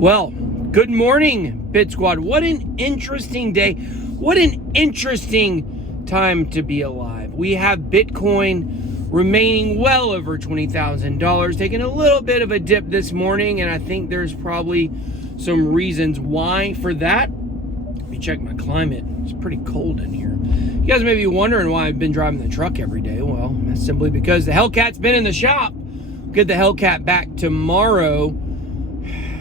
Well, good morning, BitSquad. What an interesting day. What an interesting time to be alive. We have Bitcoin remaining well over $20,000, taking a little bit of a dip this morning, and I think there's probably some reasons why for that. Let me check my climate. It's pretty cold in here. You guys may be wondering why I've been driving the truck every day. Well, that's simply because the Hellcat's been in the shop. Get the Hellcat back tomorrow.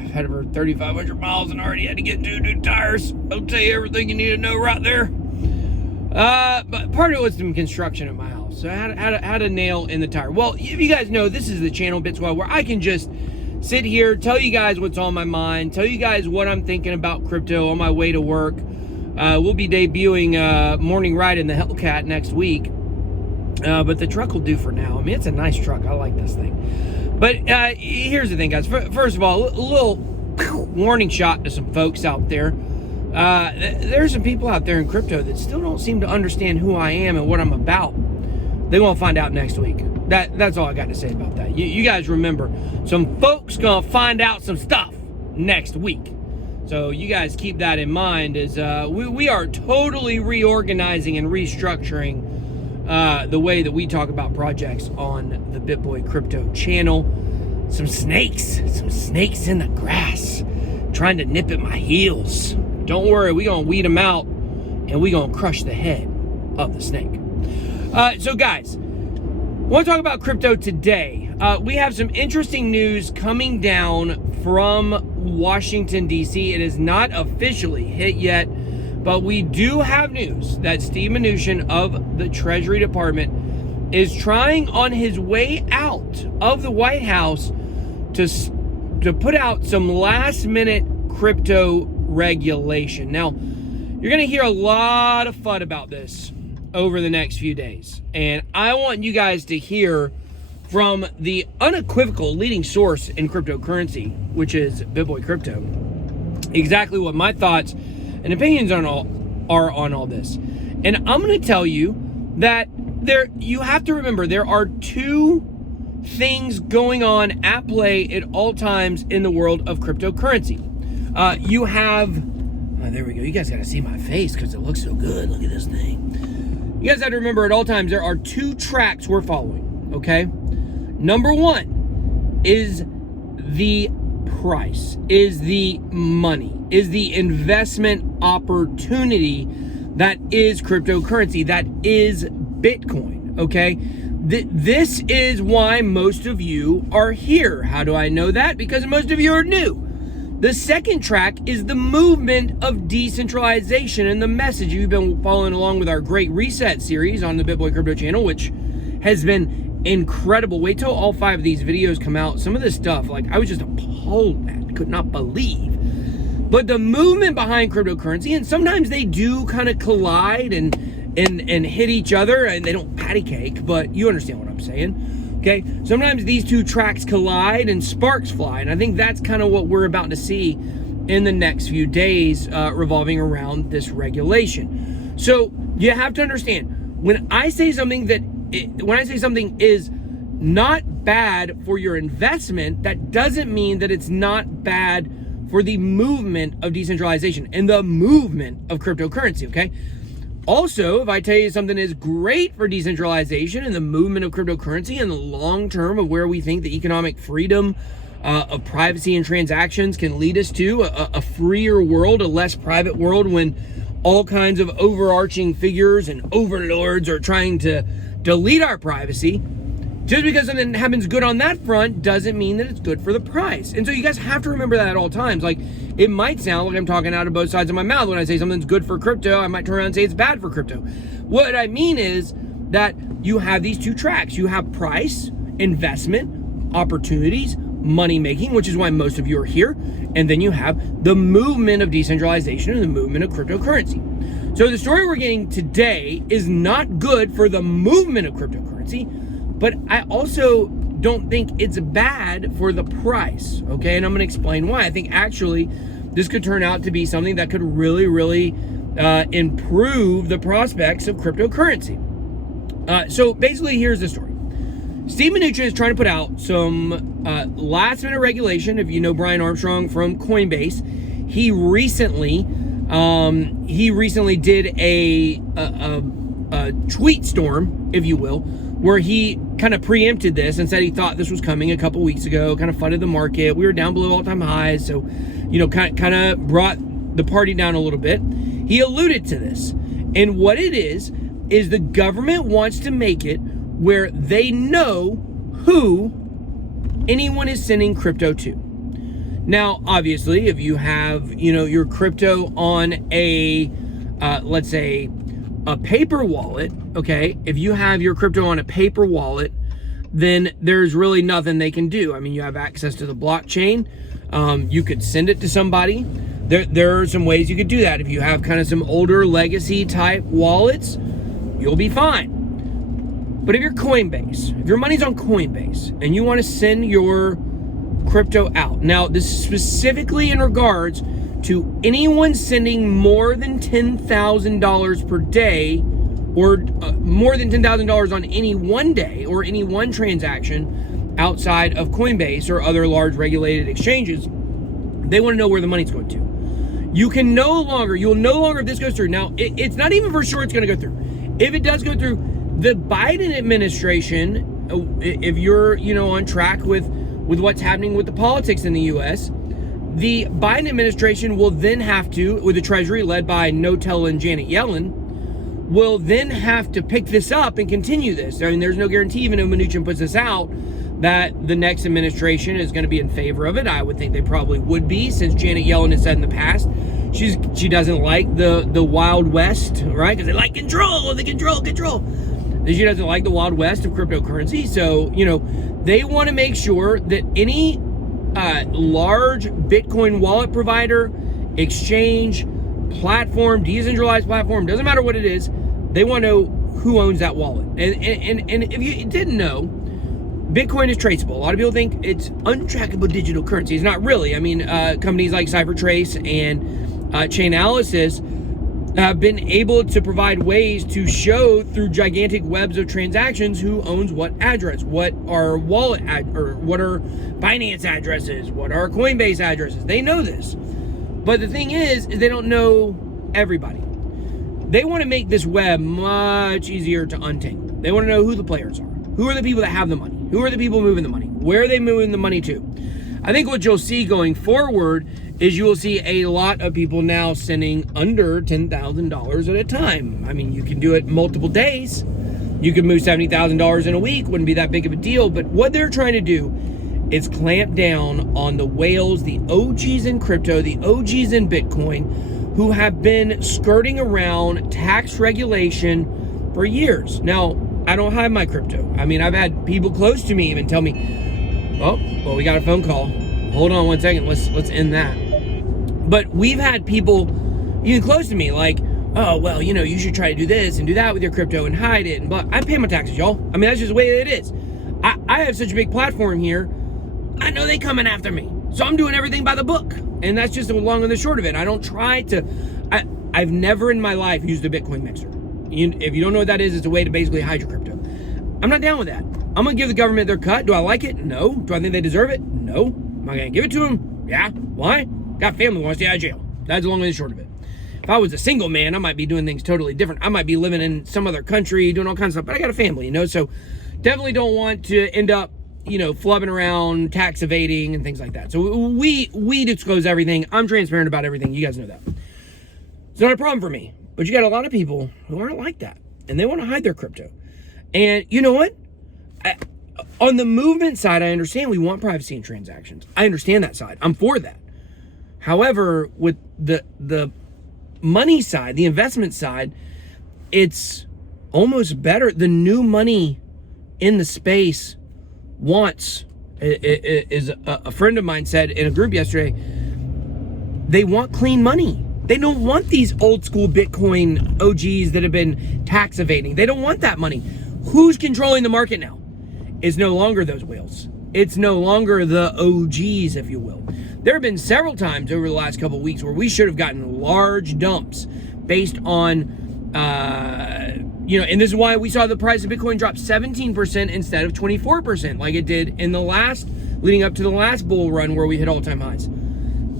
Had over 3,500 miles and already had to get 2 new tires. I'll tell you everything you need to know right there. But part of it was some construction at my house, so I had a nail in the tire. Well, if you guys know, this is the channel BitSquad where I can just sit here, tell you guys what's on my mind, tell you guys what I'm thinking about crypto on my way to work. We'll be debuting Morning Ride in the Hellcat next week, but the truck will do for now. I mean, it's a nice truck. I like this thing. But here's the thing, guys. First of all, a little warning shot to some folks out there. There's some people out there in crypto that still don't seem to understand who I am and what I'm about. They won't find out next week. That's all I got to say about that. You guys remember, some folks gonna find out some stuff next week. So you guys keep that in mind as we are totally reorganizing and restructuring the way that we talk about projects on the BitBoy Crypto channel. Some snakes in the grass trying to nip at my heels. Don't worry, we gonna weed them out and we gonna crush the head of the snake. So guys, I want to talk about crypto today. We have some interesting news coming down from Washington, D.C. It is not officially hit yet, but we do have news that Steve Mnuchin of the Treasury Department is trying on his way out of the White House to put out some last-minute crypto regulation. Now, you're going to hear a lot of FUD about this over the next few days, and I want you guys to hear from the unequivocal leading source in cryptocurrency, which is BitBoy Crypto, exactly what my thoughts and opinions are on all this. And I'm going to tell you that you have to remember there are two things going on at play at all times in the world of cryptocurrency. You have, there we go. You guys got to see my face because it looks so good. Look at this thing. You guys have to remember at all times there are two tracks we're following, okay? Number one is the price, is the money, is the investment opportunity that is cryptocurrency, that is Bitcoin, okay? This is why most of you are here. How do I know that? Because most of you are new. The second track is the movement of decentralization and the message. You've been following along with our Great Reset series on the BitBoy Crypto channel, which has been incredible. Wait till all 5 of these videos come out. Some of this stuff, like, I was just appalled at, could not believe. But the movement behind cryptocurrency, and sometimes they do kind of collide and hit each other, and they don't patty cake, but you understand what I'm saying. Okay, sometimes these two tracks collide and sparks fly, and I think that's kind of what we're about to see in the next few days revolving around this regulation. So you have to understand, when I say something is not bad for your investment, that doesn't mean that it's not bad for the movement of decentralization and the movement of cryptocurrency, okay? Also, if I tell you something is great for decentralization and the movement of cryptocurrency and the long term of where we think the economic freedom of privacy and transactions can lead us to, a freer world, a less private world, when all kinds of overarching figures and overlords are trying to delete our privacy, just because something happens good on that front doesn't mean that it's good for the price. And so you guys have to remember that at all times. Like, it might sound like I'm talking out of both sides of my mouth. When I say something's good for crypto, I might turn around and say it's bad for crypto. What I mean is that you have these two tracks. You have price, investment, opportunities, money making, which is why most of you are here. And then you have the movement of decentralization and the movement of cryptocurrency. So the story we're getting today is not good for the movement of cryptocurrency, but I also don't think it's bad for the price, okay? And I'm gonna explain why. I think actually this could turn out to be something that could really, really improve the prospects of cryptocurrency. So basically, here's the story. Steve Mnuchin is trying to put out some last minute regulation. If you know Brian Armstrong from Coinbase, he recently did a tweet storm, if you will, where he kind of preempted this and said he thought this was coming a couple weeks ago, kind of flooded the market. We were down below all-time highs, so, kind of brought the party down a little bit. He alluded to this. And what it is the government wants to make it where they know who anyone is sending crypto to. Now, obviously, if you have, your crypto on a, let's say, a paper wallet, okay? If you have your crypto on a paper wallet, then there's really nothing they can do. I mean, you have access to the blockchain. You could send it to somebody. There are some ways you could do that. If you have kind of some older legacy type wallets, you'll be fine. But if you're Coinbase, if your money's on Coinbase and you want to send your crypto out, now this is specifically in regards to anyone sending more than $10,000 per day, or more than $10,000 on any one day or any one transaction outside of Coinbase or other large regulated exchanges. They want to know where the money's going to. You'll no longer, if this goes through. Now, it's not even for sure it's going to go through. If it does go through, the Biden administration, if you're, on track with what's happening with the politics in the U.S., the Biden administration will then have to, with the Treasury led by No-Tell and Janet Yellen, will then have to pick this up and continue this. I mean, there's no guarantee, even if Mnuchin puts this out, that the next administration is going to be in favor of it. I would think they probably would be, since Janet Yellen has said in the past she doesn't like the Wild West, right? Because they like control. She doesn't like the Wild West of cryptocurrency. So, they want to make sure that any large Bitcoin wallet provider, exchange, platform, decentralized platform, doesn't matter what it is, they want to know who owns that wallet. And if you didn't know, Bitcoin is traceable. A lot of people think it's untrackable digital currency. It's not really. I mean, companies like CipherTrace and Chainalysis have been able to provide ways to show through gigantic webs of transactions who owns what address, what are wallet or what are Binance addresses, what are Coinbase addresses. They know this. But the thing is they don't know everybody. They want to make this web much easier to untangle. They want to know who the players are. Who are the people that have the money? Who are the people moving the money? Where are they moving the money to? I think what you'll see going forward is you will see a lot of people now sending under $10,000 at a time. I mean, you can do it multiple days. You could move $70,000 in a week. Wouldn't be that big of a deal. But what they're trying to do is clamp down on the whales, the OGs in crypto, the OGs in Bitcoin, who have been skirting around tax regulation for years. Now, I don't hide my crypto. I mean, I've had people close to me even tell me, oh, well, we got a phone call. Hold on one second. Let's end that. But we've had people even close to me like, oh, well, you should try to do this and do that with your crypto and hide it. But I pay my taxes, y'all. I mean, that's just the way it is. I have such a big platform here. I know they coming after me. So I'm doing everything by the book. And that's just the long and the short of it. I don't try to, I've never in my life used a Bitcoin mixer. If you don't know what that is, it's a way to basically hide your crypto. I'm not down with that. I'm going to give the government their cut. Do I like it? No. Do I think they deserve it? No. Am I going to give it to them? Yeah. Why? Got family who wants to get out of jail. That's the long and the short of it. If I was a single man, I might be doing things totally different. I might be living in some other country, doing all kinds of stuff. But I got a family, so definitely don't want to end up, flubbing around, tax evading, and things like that. So we disclose everything. I'm transparent about everything. You guys know that. It's not a problem for me. But you got a lot of people who aren't like that, and they want to hide their crypto. And you know what? On the movement side, I understand we want privacy in transactions. I understand that side. I'm for that. However, with the money side, the investment side, it's almost better. The new money in the space wants, is a friend of mine said in a group yesterday, they want clean money. They don't want these old school Bitcoin OGs that have been tax evading. They don't want that money. Who's controlling the market now? It's no longer those whales. It's no longer the OGs, if you will. There have been several times over the last couple of weeks where we should have gotten large dumps based on, and this is why we saw the price of Bitcoin drop 17% instead of 24% like it did in the last leading up to the last bull run where we hit all-time highs.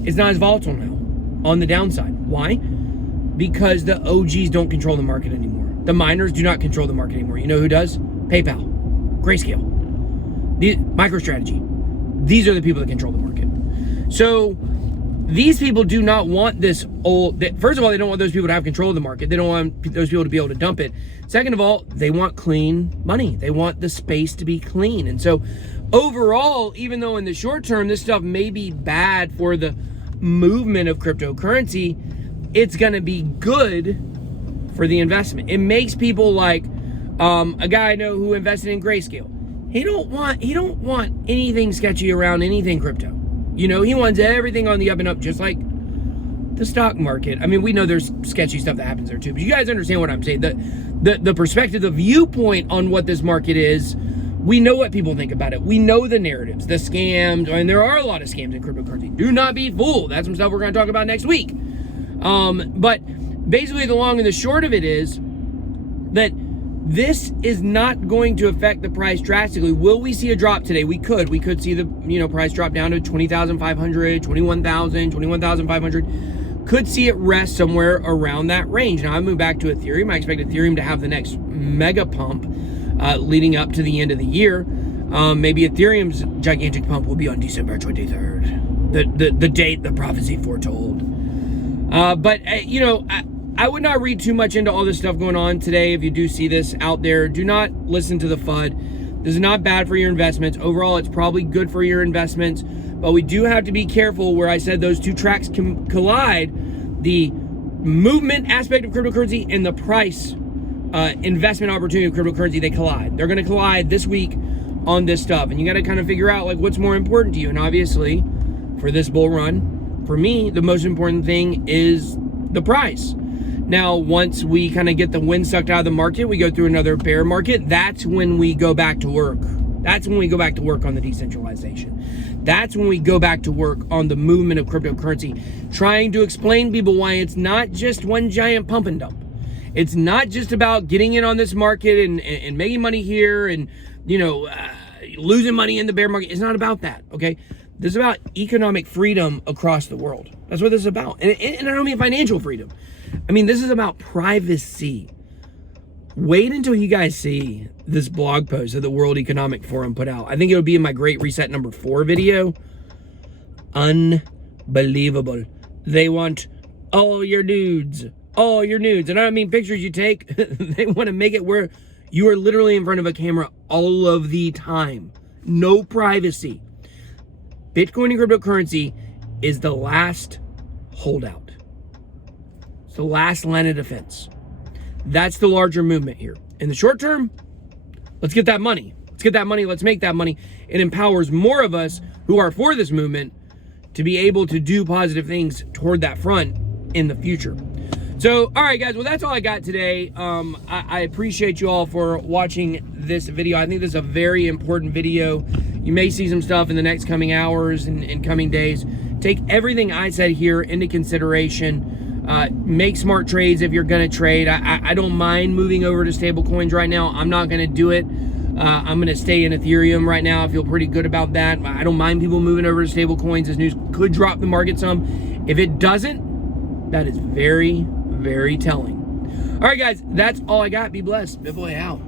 It's not as volatile now on the downside. Why? Because the OGs don't control the market anymore. The miners do not control the market anymore. You know who does? PayPal, Grayscale, MicroStrategy. These are the people that control the market. So these people do not want this old... First of all, they don't want those people to have control of the market. They don't want those people to be able to dump it. Second of all, they want clean money. They want the space to be clean. And so overall, even though in the short term, this stuff may be bad for the movement of cryptocurrency, it's going to be good for the investment. It makes people like a guy I know who invested in Grayscale. He don't want anything sketchy around anything crypto. You know, he wants everything on the up and up, just like the stock market. I mean, we know there's sketchy stuff that happens there too, but you guys understand what I'm saying. The perspective, the viewpoint on what this market is, we know what people think about it. We know the narratives, the scams, and there are a lot of scams in cryptocurrency. Do not be fooled. That's some stuff we're going to talk about next week. But basically the long and the short of it is that this is not going to affect the price drastically. Will we see a drop today? We could see the price drop down to 20,500, 21,000, 21,500. Could see it rest somewhere around that range. Now I move back to Ethereum. I expect Ethereum to have the next mega pump leading up to the end of the year. Maybe Ethereum's gigantic pump will be on December 23rd, the date the prophecy foretold. But I would not read too much into all this stuff going on today. If you do see this out there, do not listen to the FUD. This is not bad for your investments. Overall, it's probably good for your investments, but we do have to be careful where I said those two tracks can collide. The movement aspect of cryptocurrency and the price investment opportunity of cryptocurrency, they collide. They're going to collide this week on this stuff. And you got to kind of figure out like what's more important to you. And obviously for this bull run, for me, the most important thing is the price. Now, once we kind of get the wind sucked out of the market, we go through another bear market. That's when we go back to work. That's when we go back to work on the decentralization. That's when we go back to work on the movement of cryptocurrency, trying to explain to people why it's not just one giant pump and dump. It's not just about getting in on this market and making money here and, losing money in the bear market. It's not about that, okay? This is about economic freedom across the world. That's what this is about. And I don't mean financial freedom. I mean, this is about privacy. Wait until you guys see this blog post that the World Economic Forum put out. I think it'll be in my Great Reset number 4 video. Unbelievable. They want all your nudes. All your nudes. And I don't mean pictures you take. They want to make it where you are literally in front of a camera all of the time. No privacy. Bitcoin and cryptocurrency is the last holdout. It's the last line of defense. That's the larger movement here. In the short term, let's get that money. Let's get that money. Let's make that money. It empowers more of us who are for this movement to be able to do positive things toward that front in the future. So, all right, guys. Well, that's all I got today. I appreciate you all for watching this video. I think this is a very important video. You may see some stuff in the next coming hours and coming days. Take everything I said here into consideration. Make smart trades if you're going to trade. I don't mind moving over to stable coins right now. I'm not going to do it. I'm going to stay in Ethereum right now. I feel pretty good about that. I don't mind people moving over to stable coins. This news could drop the market some. If it doesn't, that is very, very telling. All right, guys, that's all I got. Be blessed. BitBoy out.